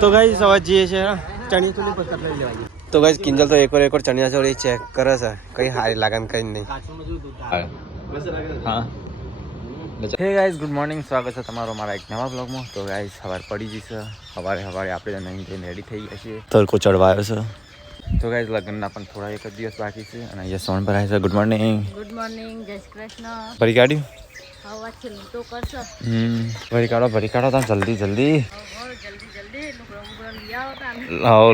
तो गाइस आवाज जी છે ચણિયા ચોલી પર કપડા લેવાની તો ગાइस કિંજલ તો એક વાર ચણિયા ચોલી ચેક કરે છે કઈ હારી લાગે કઈ નહીં હા હે ગાઈસ ગુડ મોર્નિંગ સ્વાગત છે તમારો મારા એક નવા બ્લોગમાં તો ગાઈસ સવાર પડી જશે સવારે આપણે નહીં થઈને રેડી થઈ ગયા છીએ તડકો ચડવાયો છે તો ગાઈસ લગ્નના પણ થોડા એક જ દિવસ બાકી છે અને અહીંયા સોન પર આવે છે ગુડ મોર્નિંગ જય શ્રી કૃષ્ણ ભરી કાઢ્યું હવા છેલ્લું તો કરશો ભરી કાઢો તમે જલ્દી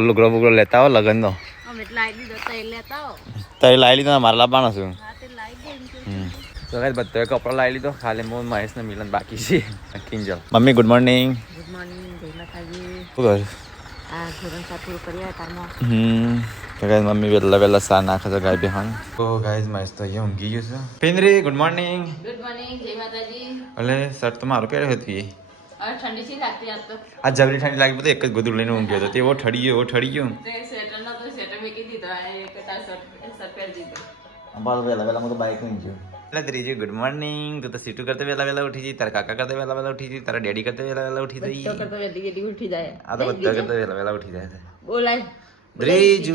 લુગડો બુગડો લેતા આવો લગ્નનો તારી લાવી લીધો મારે લાવવાનો છું તો ગાઈસ બધો કપડો લાવી લીધો ખાલી હું મહેશ ને મિલન બાકી છે કિંજલ મમ્મી ગુડ મોર્નિંગ શું તો ગાઈસ મમ્મી વેલા સા નાખે છે ગાય બેહાન તો ગાઈસ મહેશ તો અહીંયા ઊંઘી ગયો છે પિંદરી ગુડ મોર્નિંગ જય માતાજી એટલે શર્ટ તો મારું પહેર્યો હતી ઠંડી સી લાગતી આ જબરી ઠંડી લાગી બધું એક જ ગોદડું લઈને ઊંઘ્યો હતો તેવો ઠડી ગયો સ્વેટર ના તો સ્વેટર મેકી દીધો એક શર્ટ પહેરી દીધો અંબાલ વેલા હું તો બાઈક ઊંઘ્યો એટલે ત્રીજી ગુડ મોર્નિંગ તું તો સીટુ કરતે વેલા ઉઠી જઈ તારા કાકા કરતે વેલા ઉઠી જઈ તારા ડેડી કરતે વેલા ઉઠી જઈ આ તો બધા કરતે વેલા ઉઠી જાય બોલાય ત્રીજુ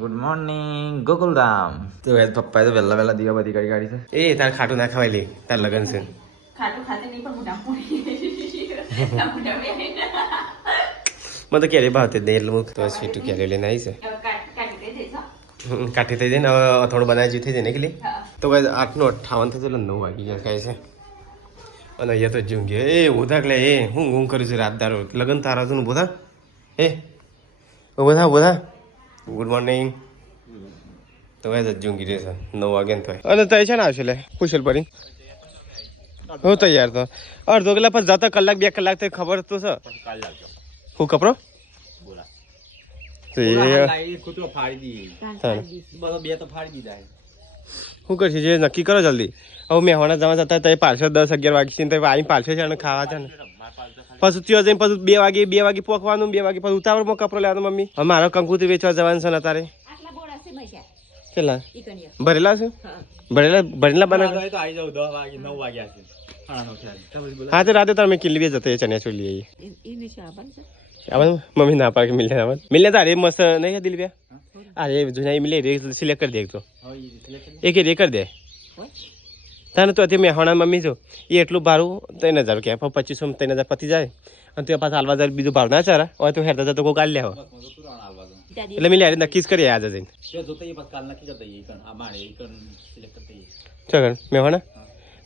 ગુડ મોર્નિંગ ગોકુલધામ તો પપ્પાએ તો વેલા દીવા બધી કરી કાઢી છે એ તાર ખાટું ના ખવાય લે તાર લગન છે ખાટું ખાતે નહીં પણ મોટા પૂરી મને તો ક્યારે ભાવતે દે એટલે હું તો સીટું ક્યારે લઈને આવી છે કાઠી થઈ જાય ને હવે થોડું બનાવી થઈ જાય ને એટલે તો કઈ 8:58 થશે એટલે 9 વાગી ગયા કહે છે અને અહીંયા તો જૂંઘે એ ઉધા એટલે એ હું કરું છું રાત દારો લગન તારા છું બોધા એ બોધા ગુડ મોર્નિંગ તો કઈ જૂંઘી રહેશે 9 વાગે ને થાય અને તય છે ને આવશે લે કુશલ પરી હો તૈયાર તો અડધો કલાક પછી જતા કલાક 2 કલાક થઈ ખબર તો છે હું કપડો શું કરશે જે નક્કી કરો જલ્દી હવે મહેમાન જવા જતા તો પાછળ 10-11 વાગશે ને અહીં પાછળ છે અને ખાવા છે ને પછી ત્યાં જઈને પછી 2 વાગે પોકવાનું 2 વાગે પછી ઉતાવળમાં કપડો લેવાનો મમ્મી હવે મારો કંકુતરી વેચવા જવાનું છે ને તારે કેટલા ભરેલા છે ભરેલા બનાવે હા તો રાતે તમે કિલ્લી જતા ચણિયા ચોલી મમ્મી ના પાડે મિલે તારે મસ્ત નહીં દિલ બે અરે જૂના મિલે સિલેક્ટ કરી દે એક તો એક કરી દે તને તો અત્યારે મેહોણા મમ્મી જો એ એટલું ભાડું 3000 કે 2500 3000 પતી જાય અને તે પાછા હાલવા જાય બીજું ભાડું ના ચારા હવે તો હેરતા જતો કોઈ કાઢી લેવો એટલે મિલે નક્કી જ કરીએ આજે જઈને ચગણ મેહોણા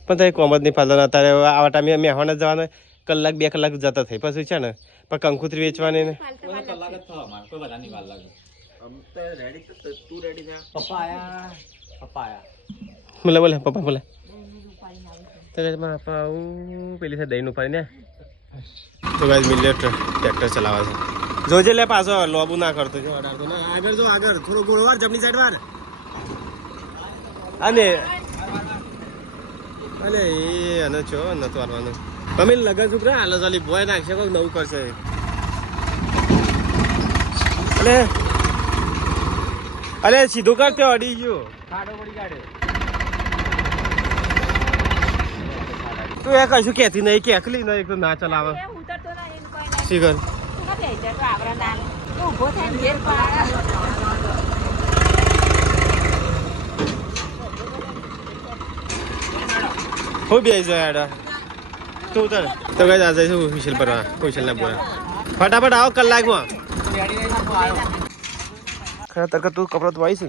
પણ તારે કોમ જ નહીં ફાલતો અત્યારે આવા ટાઈમે મેહોણા જવાના કલાક 2 કલાક જતા થઈ પછી છે ને પણ કંકુતરી વેચવાની ને બોલે પપ્પા બોલે પેલી છે દહીં ઉપાડી ને તો ગાઈસ મિલે ટ્રેક્ટર ચલાવે છે જોજે લે પાછો લોબુ ના કરતો જો અડાડતો ના આગળ જો આગળ થોડો ગોળવાર જમણી સાઈડ વાર અને એ અને છો નતો વારવાનું તમે લગન શું કરે હાલો ચાલી ભોય નાખશે કોઈ નવું કરશે અલે સીધું કરતે અડી ગયો ખાડો પડી કાઢે તું એ કશું કેતી નહીં કેકલી નહીં એક તો ના ચલાવે શીખર હું બે જાય તું ઉતર તો કઈ આજે શું કુશલ પર કુશલ ના બોલા ફટાફટ આવો કલાકમાં ખરા તરક તું કપડો તો આવી છે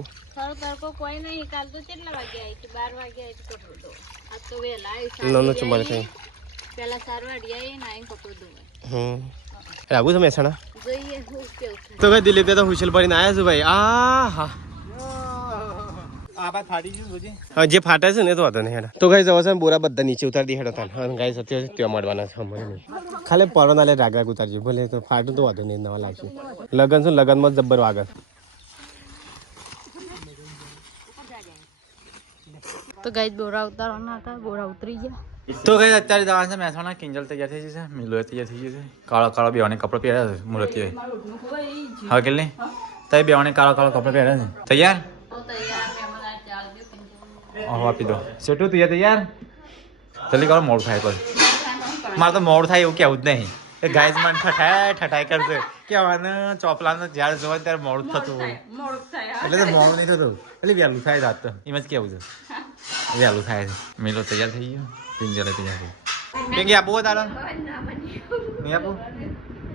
તડકો કોઈ નહીં કાલ તો કેટલા વાગે આવી કે 12 વાગે આવી કપડો તો આ તો વેલા આવી 9:44 પેલા 4 વાગે આવી ને આઈ કપડો ધોવે આવું છે મહેસાણા જોઈએ હું કેવું તો કઈ દિલીપ તો હુશલ ભરીને આવ્યા છું ભાઈ હા જે ફાટે છે ને તો વાંધો નહીં તો ગાઈસ હવે છે ને બોરા બધા નીચે ઉતારી દે હેડો તાન ગાઈસ અત્યારે ત્યાં મળવાના છે મને નહીં ખાલી પડવાના લે રાગ ઉતારજો ભલે તો ફાટું તો વાંધો નહીં નવા લાગશે લગન છે લગનમાં જબ્બર વાગે તો ગાઈસ બોરા ઉતારવાના હતા બોરા ઉતરી ગયા તો ગાઈસ અત્યારે જવાનું છે મહેસાણા કિંજલ તૈયાર થઈ જશે મિલો તૈયાર થઈ જશે કાળો બેવાને કપડો પહેર્યા છે મૂર્તિ હા કે નહીં તઈ બેવાને કાળો કપડો પહેર્યા છે તૈયાર આપી દો સેટુ તું તૈયાર જલ્દી કરો મોડું થાય કોઈ મારે તો મોડું થાય એવું કેવું જ નહીં એ તો ગાઈઝ મને ઠઠાઈ કરશે કે આને ચોપલાનું જ્યારે જોવા ત્યારે મોડું થતું હોય એટલે તો મોડું નહીં થતું એટલે વહેલું થાય રાત તો એમ જ કેવું છે વહેલું થાય છે મેલો તૈયાર થઈ ગયો પિંજરે તૈયાર થઈ પિંકી આપવું તારે નહીં આપું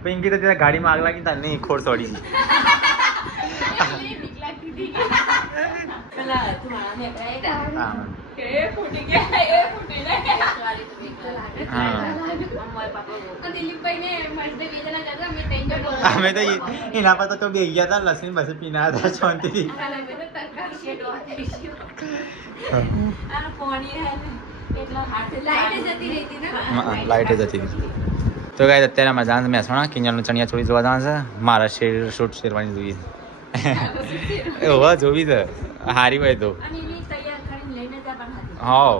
પિંકી તો ત્યાં ગાડીમાં આગ લાગી તાર નહીં ખોડ તોડી અમે તો એના પર તો બે ગયા હતા લસણી બસ પીના હતા શાંતિથી લાઈટ જતી તો ગાય અત્યારે અમારે જાણ મહેસાણા કિંજલનું ચણિયા ચોળી જોવા જવાનું છે મારા શૂટ શેરવાની જોઈએ હોવા જોવી છે હારી હોય તો હા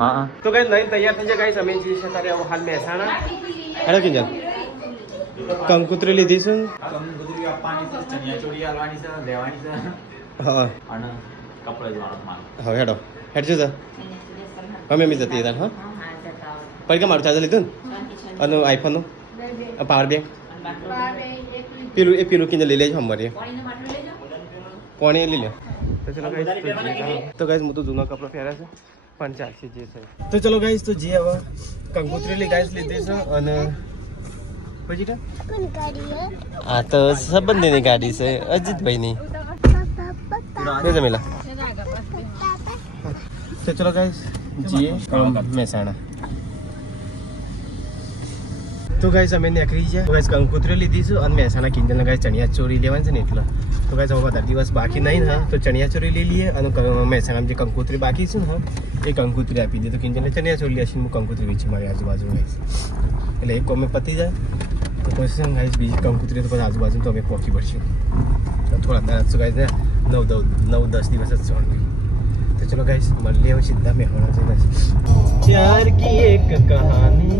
હા તો કઈ લઈને તૈયાર થઈ જાય કઈ અમે જઈએ છીએ તારે હાલ મહેસાણા હેલો કિંજલ કંકુતરી લીધી છું કંકુતરી આપવાની છે ચણિયા ચોળી આલવાની છે લેવાની છે હા અને કપડા જોવાનો માલ હવે હેડો હેડજો સર અમે જતી હતા હા પડી મારું ચાર્જર લીધું ને અને આઈફોનનું પાવર બેંક પેલું કિંજલ લઈ લેજો અમારે કોણી લઈ લે તો ગાઈસ હું તો જૂના કપડા પહેર્યા છે પણ ચાલશે જે છે તો ચલો ગાઈસ તો જે હવે કંકોત્રી ગાઈસ લીધી છે અને પછી આ તો સંબંધીની ગાડી છે અજીતભાઈની જમીલા તો ચલો ગાઈસ જીએ મહેસાણા તો ગાઈસ અમે નીકળી ગયા ગાઈસ કંકોત્રી લીધી છે અને મહેસાણા કિંજલના ગાઈસ ચણિયા ચોરી લેવાની છે ને એટલે તો ગાઈસ હવે બધા દિવસ બાકી નહીં હા તો ચણિયા ચોરી લઈ લઈએ અને મહેસાણામાં જે કંકોત્રી બાકી છે ને હા એ કંકોત્રી આપી દે તો કિંજલને ચણિયા ચોરી લેશે હું કંકોત્રી વેચી મારી આજુબાજુ ગાઈસ એટલે એક કોમે પતી જાય તો પછી ગાઈસ બીજી કંકોત્રી તો પછી આજુબાજુ તો અમે પહોંચી પડશું તો થોડા દાડા ગાઈસ ને 9-10 દિવસ જ ચોરી तो चलो गाइस મળીએ હવે સીધા મહેસાણા છે ગાइस प्यार की एक कहानी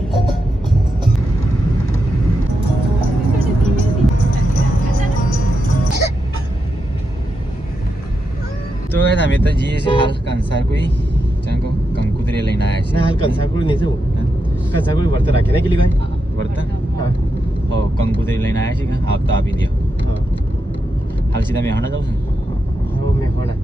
તો અમે તો જઈએ છીએ હાલ કંસાર કોઈ ચાંકો કંકુતરી લઈને આવ્યા છે હાલ કંસાકુળ નહીં જવું કંસાકુળ વર્ત રાખી નાખી ગાય વર્તન હા હો કંકુતરી લઈને આવ્યા છે કે આપતા આપી દો હા હાલ સીધા મહેસાણા જાઉં છું હો મહેસાણા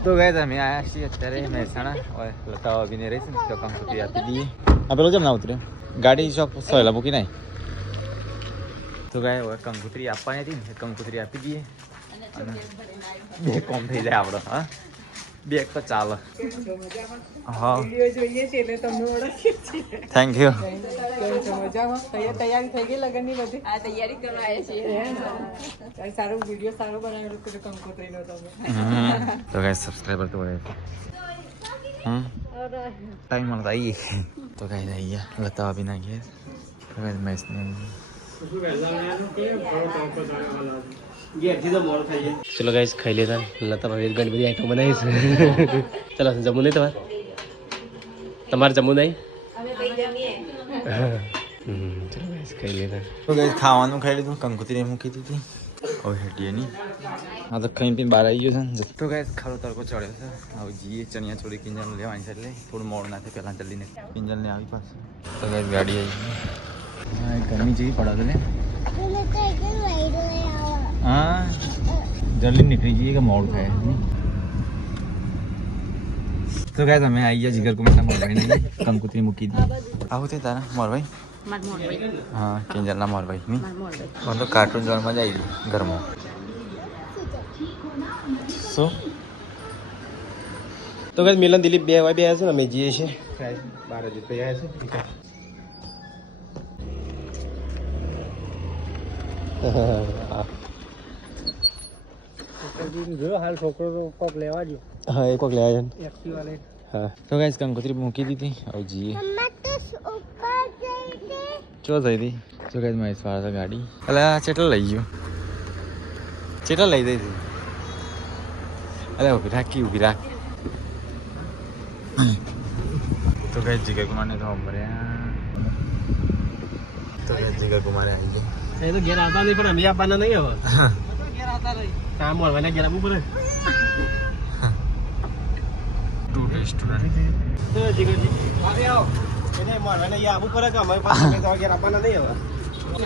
તો ગાઈસ અમે આવ્યા છીએ અત્યારે મહેસાણા ઓય લતા અભિને રહી છે તો કંકુતરી આપી દઈએ આ પેલો જેમ ના ઉતર્યો ગાડી શોપ સોયલા મૂકી નાય તો ગાય હવે કંકુતરી આપવાની હતી ને કંકુતરી આપી દઈએ બે કોમ થઈ જાય આપણો હા બેગ તો ચાલે હા થેન્ક યુ તૈયારી થઈ ગઈ લગનની બધી આ તૈયારી કરવા આવ્યા છીએ સારો વિડીયો સારો બનાવેલો છે કંકોત્રીનો તમે તો ગાઈસ સબસ્ક્રાઇબર તો હોય ટાઈમ મળતા આવીએ તો ગાઈસ આવીએ લતા આપી નાખીએ તો ગાઈસ મેચ ને चलो गाइस खाई लेता लता भाभी घणी बधी आइटम बनाई છે ચલો જમવું નહીં તમારે જમવું નહીં ચલો ગાઈસ ખાઈ લેતા તો ગાઈસ ખાવાનું ખાઈ લીધું કંકોત્રી મૂકી દીધી હવે હેટીએ નહીં આ તો ખાઈ પીને બહાર આવી ગયો છે તો ગાઈસ ખારો તડકો ચડ્યો છે હવે જઈએ ચણિયા ચોળી કિંજલ લેવાની છે એટલે થોડું મોડું ના થાય પહેલાં જલ્દીને કિંજલને આવી પાસે તો ગાઈસ ગાડી આવી હા ગરમી જેવી પડે છે હા જલ્દી નીકળી જઈએ કે મોડું થાય તો ગાઈસ અમે આવી ગયા જીગર કુમાર મોરભાઈ કંકોત્રી મૂકી દીધી આવું છે તારા મોરભાઈ હા કિંજલના મોરભાઈ નહીં મને તો કાર્ટૂન જોવામાં જ આવી ગયું ઘરમાં શું તો ગાઈસ મિલન દિલીપ બે હોય બે છે ને અમે જઈએ છીએ ગાઈસ 12 જ તૈયાર છે હાલ છોકરો કોક લેવા દો હા એક વખત લેવા છે એક્ટિવા લઈ હા તો ગાઈસ કંકોત્રી મૂકી દીધી હવે જઈએ ચો જઈ હતી તો ગાઈસ મારી સ્વાર્થ ગાડી અલે ચેટલો લઈ ગયો ચેટલો લઈ જઈ હતી અલે ઊભી રાખ તો ગાઈસ જીગર કુમારને તો ભર્યા તો ગાઈસ જીગર કુમારે આવી ગયા એ તો ઘેર આવતા નહીં પણ અમે આપવાના નહીં હવે ઘેર આવતા રહી કામ મળવાના ઘેર આવવું પડે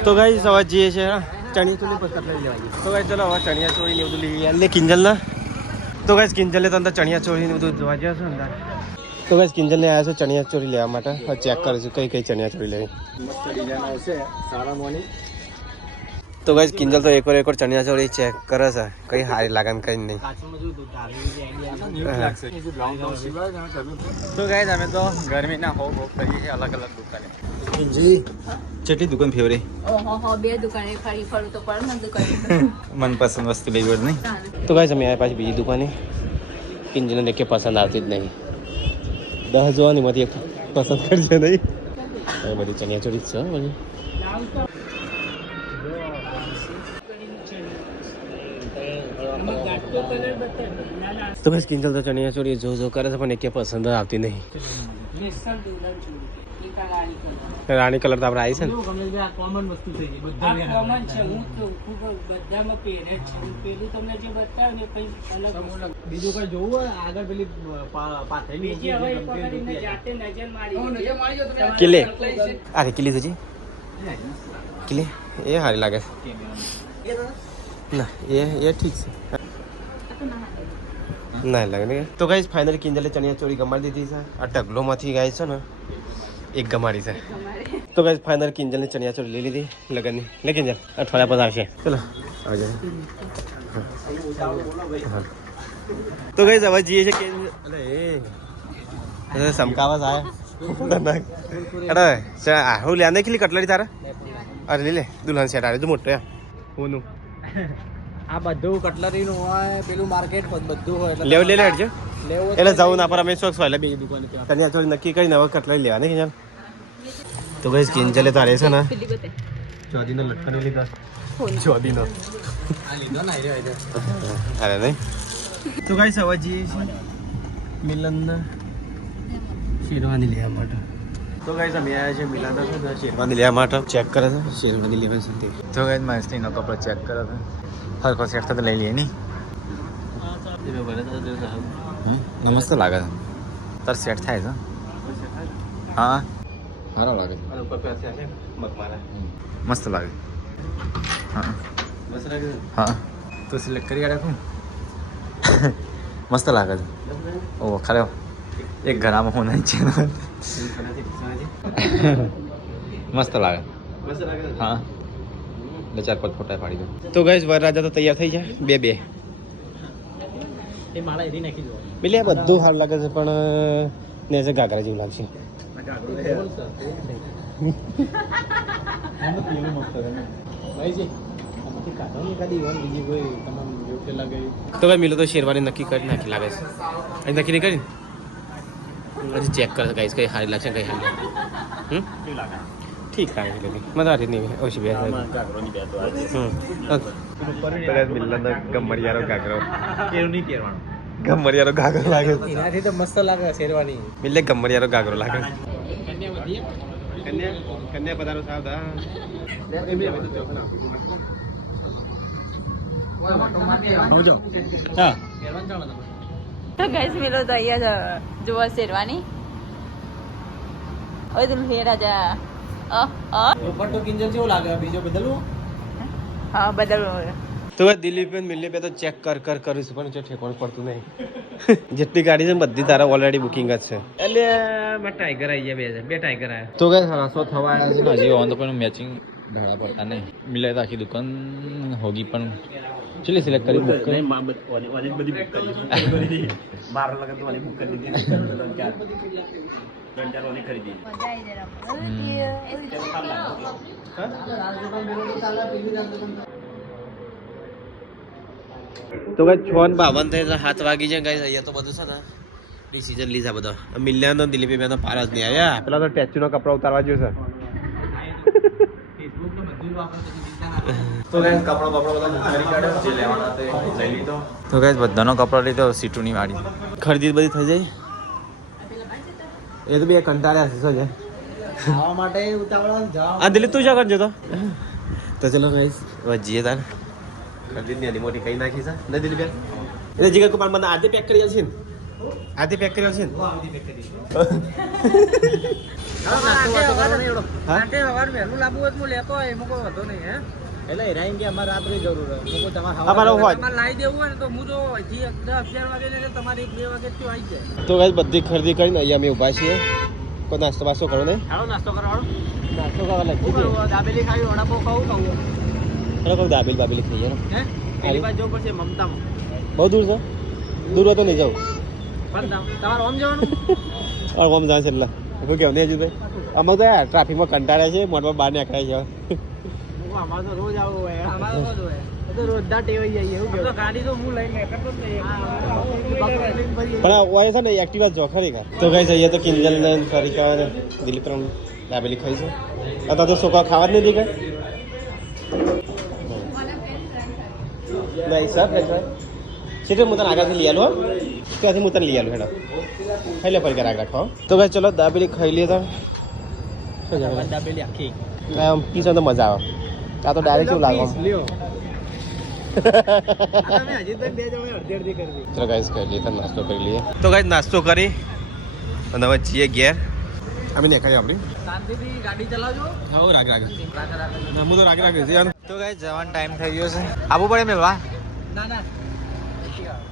તો ગાઈસ હવે જઈએ છે ચણિયા ચોળી પર કટલેરી લેવા. તો ગાઈસ ચલો હવે ચણિયા ચોળી ને બધું લઈ લે કિંજલ ના. તો ગાઈસ કિંજલે તો અંદર ચણિયા ચોળી ને બધું જોવા ગયા છે અંદર. તો ગાઈસ કિંજલ ને આવ્યા છે ચણિયા ચોળી લેવા માટે. હવે ચેક કરે છે કઈ કઈ ચણિયા ચોળી લેવી. તો ગાઈસ કિંજલ તો એકવાર ચણિયા ચોળી ચેક કરે છે કઈ સારી લાગે ને કઈ નહીં. તો ગાઈસ અમે તો ગરમીના હોપ કરીએ છીએ અલગ અલગ દુકાને. જેટલી દુકાન ફેવરે ઓહો બે દુકાને ફરી ફરું તો પણ દુકાને મનપસંદ વસ્તુ લેવી હોય નહીં. તો ગાઈસ અમે આવ્યા પાછી બીજી દુકાને. કિંજલને દેખે પસંદ આવતી જ નહીં. 10 જોવાની માંથી એક પસંદ કરશે નહીં. હવે બધી ચણિયા ચોળી જ છે બધી. તો બસ કિંજલ તો ચણિયા ચોળી જો કરે છે પણ એક પસંદ આવતી નહીં. રાણી કલર તો આપણે આવી છે ને. કોમન વસ્તુ થઈ ગઈ બધા કોમન છે. હું તો બધામાં પહેરે છે. પેલું તમને જે બતાવ્યું ને કંઈ અલગ બીજું કઈ જોવું હોય આગળ પેલી પાથરેલી બીજી હવે એક વખત એમને જાતે નજર મારી કિલે અરે કિલે તો કિલે એ સારી લાગે છે ના એ ઠીક છે ના લાગે ને. તો ગાઈસ ફાઇનલી કિંજલે ચણિયા ચોળી ગમાડી દીધી છે. આ ઢગલોમાંથી ગાય છે ને એક ગમાડી છે. તો ગાઈસ ફાઇનલ કિંજલની ચણિયા ચોળી લઈ લીધી લગનની. લે કિંજલ અઠવાડિયા પછી આવશે. ચલો આવજો. તો ગાઈસ હવે જઈએ છે કે અરે સમકાવા સાહેબ અરે હું લ્યા નહીં કટલરી તારા. અરે લે દુલ્હન સેટ આવે તો મોટો યાર હોનું આ બધું કટલરી નું હોય પેલું માર્કેટ બધું હોય લેવ લે હેડજો એટલે જવું ના પર અમે શોખ હોય એટલે બે દુકાને ચણિયા ચોળી નક્કી કરીને હવે કટલરી લેવા નહીં કિંજલ. તો ગાઈસ કિંજલે તારે છે ને ચોદીનો લટકન લીધા ચોદીનો અરે નહીં. તો ગાઈસ હવે જઈએ છીએ મિલનના શેરવાની લેવા માટે. તો ગાઈસ અમે આવ્યા છે મિલનના શેરવાની લેવા માટે. ચેક કરે છે શેરવાની લેવા છે. તો ગાઈસ મસ્તીનો કપડો ચેક કરે છે. હરખો સેટ તો લઈ લઈએ નહીં. મસ્ત લાગે છે તાર સેટ થાય છે. હા સારો લાગે છે. મસ્ત લાગે. હા હા તો સિલેક્ટ કરી રાખું. મસ્ત લાગે છે. ઓ ખરે એક ઘરામાં હોના છે. મસ્ત લાગે. હા 4-5 ફોટા પાડી દો. તો ગાઈસ વરરાજા તો તૈયાર થઈ જાય બે એ માળા એરી નાખી દો. એટલે બધું સારું લાગે છે પણ ને છે ઘાઘરા જેવું લાગશે. તો ભાઈ મિલો તો શેરવાની નક્કી કરી નાખી લાગે છે. અહીં નક્કી નહીં કરી હજી ચેક કરે ગાઈસ કઈ સારી લાગશે કઈ સારી ઠીક આવી લેલી મજા આવી નહીં ઓછી બે ગમરિયારો ઘાઘરો કેરું નહીં પહેરવાનું. ગમરિયારો ઘાઘરો લાગે એનાથી તો મસ્ત લાગે શેરવાની. મિલે ગમરિયારો ઘાઘરો લાગે. કન્યા વધી કન્યા પધારો સાવધાન. તો ગાઈસ મિલો તો અહીંયા જોવા શેરવાની. ઓય તું હે રાજા દુપટ્ટો કિંજલ જેવો લાગે બીજો બદલવું. હા બદલવું. તો દિલીપ મિલે બે તો ચેક કરું છું પણ ઠેકાણું પડતું નહીં. જેટલી ગાડી છે ને બધી તારા ઓલરેડી બુકિંગ જ છે. એટલે ટાઈગર આવી ગયા બે ટાઈગર આવ્યા. તો કઈ રાસો થવા આવ્યા છે હજી ઓન તો કોઈ મેચિંગ ઢાળા પડતા નહીં. મિલાય તો આખી દુકાન હોગી પણ ચલી સિલેક્ટ કરી બુક કરી. તો કઈ 6:52 થઈ 7 વાગી જાય ગાઈસ. અહીંયા તો બધું છે ને ડિસિઝન લીધા બધા. મિલ્યા તો દિલીપી બેન તો પાર જ નહીં આવ્યા. પેલા તો ટેચ્યુ નો કપડા ઉતારવા જોયું છે. તો ગાઈસ કપડા બધા ખરીદી કાઢ્યો જે લેવાના તે લઈ લીધો. તો ગાઈસ બધાનો કપડા લીધો સીટુની વાડી. ખરીદી બધી થઈ જાય. એ તો બે કંટાળ્યા છે શું છે ખાવા માટે ઉતાવળા જાવ. આ દિલીપ તું શું કરજો તો ચલો ગાઈસ વજીએ તાર ખરીદી ની મોટી કઈ નાખી છે ને દિલીપ બેન એટલે જીગર કુમાર મને આજે પેક કરી છે ને આથી પેક કર્યો છે ને એટલે હેરાઈ કે અમારે રાત્રે જરૂર હોય તમારે અમારો હોય લાવી દેવું હોય ને તો હું તો 10-11 વાગે ને તમારે 1-2 વાગે તો આવી જાય. તો ગાઈસ બધી ખરીદી કરીને અહીંયા અમે ઊભા છીએ. કોઈ નાસ્તો બાસ્તો કરો ને હાલો નાસ્તો કરવાળો નાસ્તો કરવા લાગી છે દાબેલી ખાવી વડાપાવ ખાવું ચલો કોઈ દાબેલી બાબેલી ખાઈએ ને હે પેલી બાજુ જવું પડશે મમતામાં. બહુ દૂર છે દૂર હોય તો નહીં જાઉં તમારે ઓમ જવાનું ઓમ જાય છે એટલે શું કેવું નહીં હજુ ભાઈ અમારે તો યાર ટ્રાફિકમાં કંટાળ્યા છે મોટમાં બહાર નીકળાય છે અમારે તો રોજ આવું હોય અમારે રોજ હોય રોજ દા ટેવાઈ જઈએ એવું કેવું ગાડી તો હું લઈને કરતો જ નહીં પણ ઓય છે ને એક્ટિવા જો ખરી તો ગાઈસ અહીંયા તો કિંજલ ને ફરીકા ને દિલીપ ત્રણ દાબેલી ખાઈશું અત્યારે તો છોકરા ખાવા જ નહીં દે નહીં સર સીધે હું તને આગળથી લઈ આલું ત્યાંથી હું તને લઈ આલું હેડો ખાઈ લે ફરી આગળ રાખો તો ગાઈસ ચલો દાબેલી ખાઈ લઈએ તો દાબેલી આખી આમ પીસ તો મજા આવે આ તો ડાયરેક્ટ કેવું લાગે ચલો ગાઈસ કરી લઈએ નાસ્તો કરી લઈએ તો ગાઈસ નાસ્તો કરી અને હવે છીએ ઘેર અમે નીકળીએ આપણી શાંતિથી ગાડી ચલાવજો. હા રાગ રાગ હું તો રાગ રાગ તો ગાઈસ જવાનો ટાઈમ થઈ ગયો છે આવું પડે મેલવા ના ના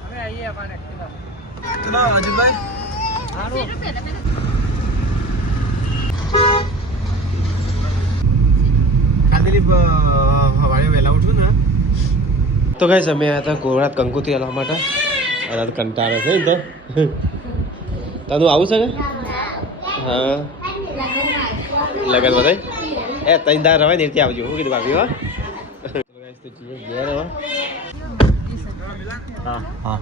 અમે આવીએ પણ એક્ટિવા ચલો અજીતભાઈ સારું દિલીપ હવારે વહેલા ઉઠું ને તો ગાઈસ અમે આવ્યા હતા ગોળાત કંકુતી હલવા માટે અને કંટાળે છે ને તનું આવું છે કે હા લગન બધાય એ તઈ દાર રવાય ને આવજો હું કીધું ભાભી હો ઘેર હવે હા હા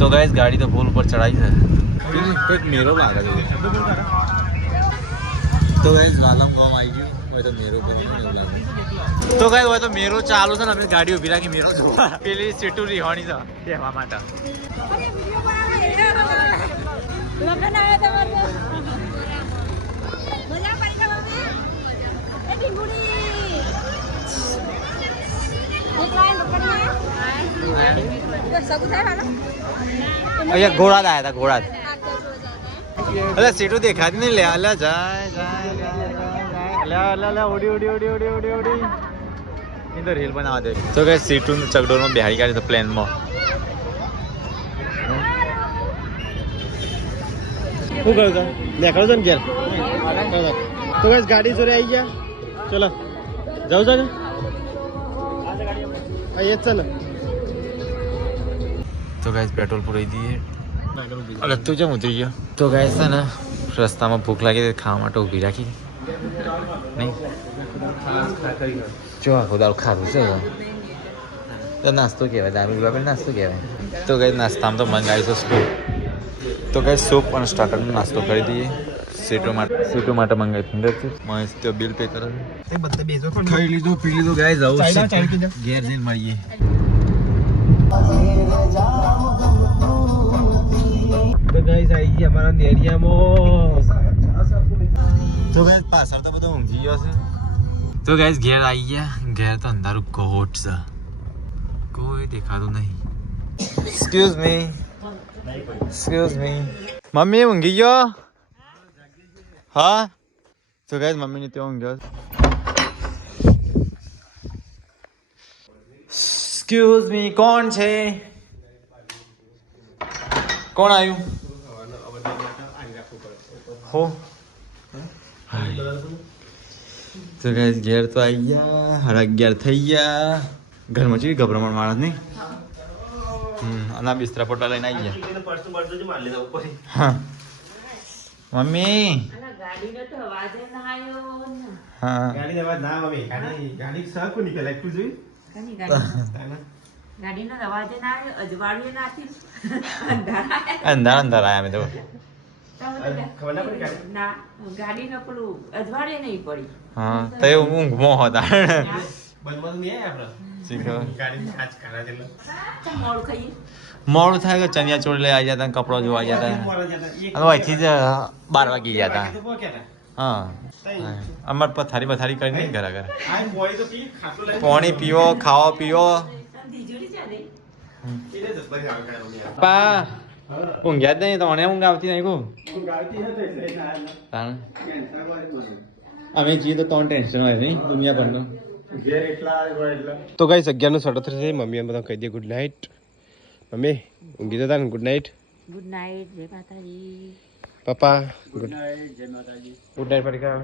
તો गाइस गाड़ी तो पुल पर चढ़ाई है एक मेरो लागा है तो गाइस वालम गांव आई गई वो तो मेरो पे नहीं लागे तो गाइस वो तो मेरो चालू છે ને આપણે ગાડી ઉભી રાખી मेरो જો પેલી સીટુ રીહોણી છે બેહવા માટે લગ્ન આવ્યા તમારે મજા પડી ગયો હવે એ ઢીંગુડી એક લાઈન પકડી સગુ થાય હાલો અહીંયા ઘોડા આયા હતા ઘોડા અલે સીટુ દેખાતી નહીં લે અલે જાય જાય અલે ઉડી ઉડી ઉડી ઉડી ઉડી ઉડી એ તો રીલ બનાવવા દે તો કે સીટુ ચકડોરમાં બેહાડી કાઢી તો પ્લેનમાં શું કરું તા નીકળો છો ને ઘેર તો ગાઈસ ગાડી જોડે આવી ગયા ચલો જાઉં છે ને હા એ જ છે ને તો ગાઈસ પેટ્રોલ પુરાઈ દઈએ અલે તું જેમ ઉતરી ગયો તો ગાઈસ છે ને રસ્તામાં ભૂખ લાગી તો ખાવા માટે ઊભી રાખી નહીં જો આખો દાળ ખાધું છે તો નાસ્તો કહેવાય દાબેલી બાબેલી નાસ્તો કહેવાય તો ગાઈસ નાસ્તામાં તો મંગાવી છે સૂપ તો ગાઈસ સૂપ અને સ્ટાર્ટરનો નાસ્તો કરી દઈએ સીટો માટે મંગાવી અંદર મસ્ત બિલ પે કરે એ બધા બેસો ખાઈ લીધું પી લીધું ગાઈસ આવું ઘેર જઈને મળીએ તો ગાઈસ આવી ગયા અમારા નેરિયામાં તો ગાઈસ પાછળ તો બધું ઊંઘી ગયો છે તો ગાઈસ ઘેર આવી ગયા ઘેર તો અંધારું કોટ છે કોઈ દેખાતું નહીં એક્સક્યુઝ મી મમ્મી ઊંઘી ગયો હા તો ગાઈસ મમ્મીને ત્યાં ઊંઘ્યો એક્સક્યુઝ મી કોણ છે કોણ આવ્યું હો તો ગાઈસ ઘેર તો આવી ગયા 11:30 થઈ ગયા ઘરમાં ચીવી ગભરામણ માણસ નહીં અને આ બિસ્તરા પોટા લઈને આવી ગયા હા મમ્મી ગાડીનો તો અવાજ ના આવ્યો ને હા ગાડી અવાજ ના મમ્મી ગાડી સાકુ નીકળે એકલું જોઈ કની ગાડીનો અવાજ ના આવ્યો અજવાળીએ નાખી અંધાર આયા અમે તો ખબર ના પડી ગાડી ના ગાડીનો પેલું અજવાળે નહીં પડી હા તો એ ઊંઘમાં હતા બંધમાં નહીં આપણે શીખો ગાડી આજ કરા છે મોડું ખાઈએ મોડું થાય કે ચણિયા ચોળી લઈ આવી જતા કપડો જોવા જતા અને અહીંથી જ 12 વાગી ગયા હતા હા અમાર પથારી બથારી કરી નહીં ઘર આગળ આ બોડી તો પી ખાટું લઈ પાણી પીવો ખાવો પીવો એને જબરી હાલ કાય મમ્મી પા ઊંઘ્યા જ નહીં તો મને ઊંઘ આવતી નહીં કો હું ગાવતી હતો એટલે ના તાણ કેન્સર વાળી મને અમે જીએ તો ત્રણ ટેન્શન હોય નહીં દુનિયા પરનું ઘેર એટલા આવ્યો એટલે તો ગાઈસ 11:37 છે મમ્મી એમ બધા કહી દે ગુડ નાઇટ મમ્મી ઊંઘી જતા ને ગુડ નાઇટ ગુડ નાઇટ જય માતાજી પપ્પા ગુડ નાઇટ જય માતાજી ગુડ નાઇટ પડીકા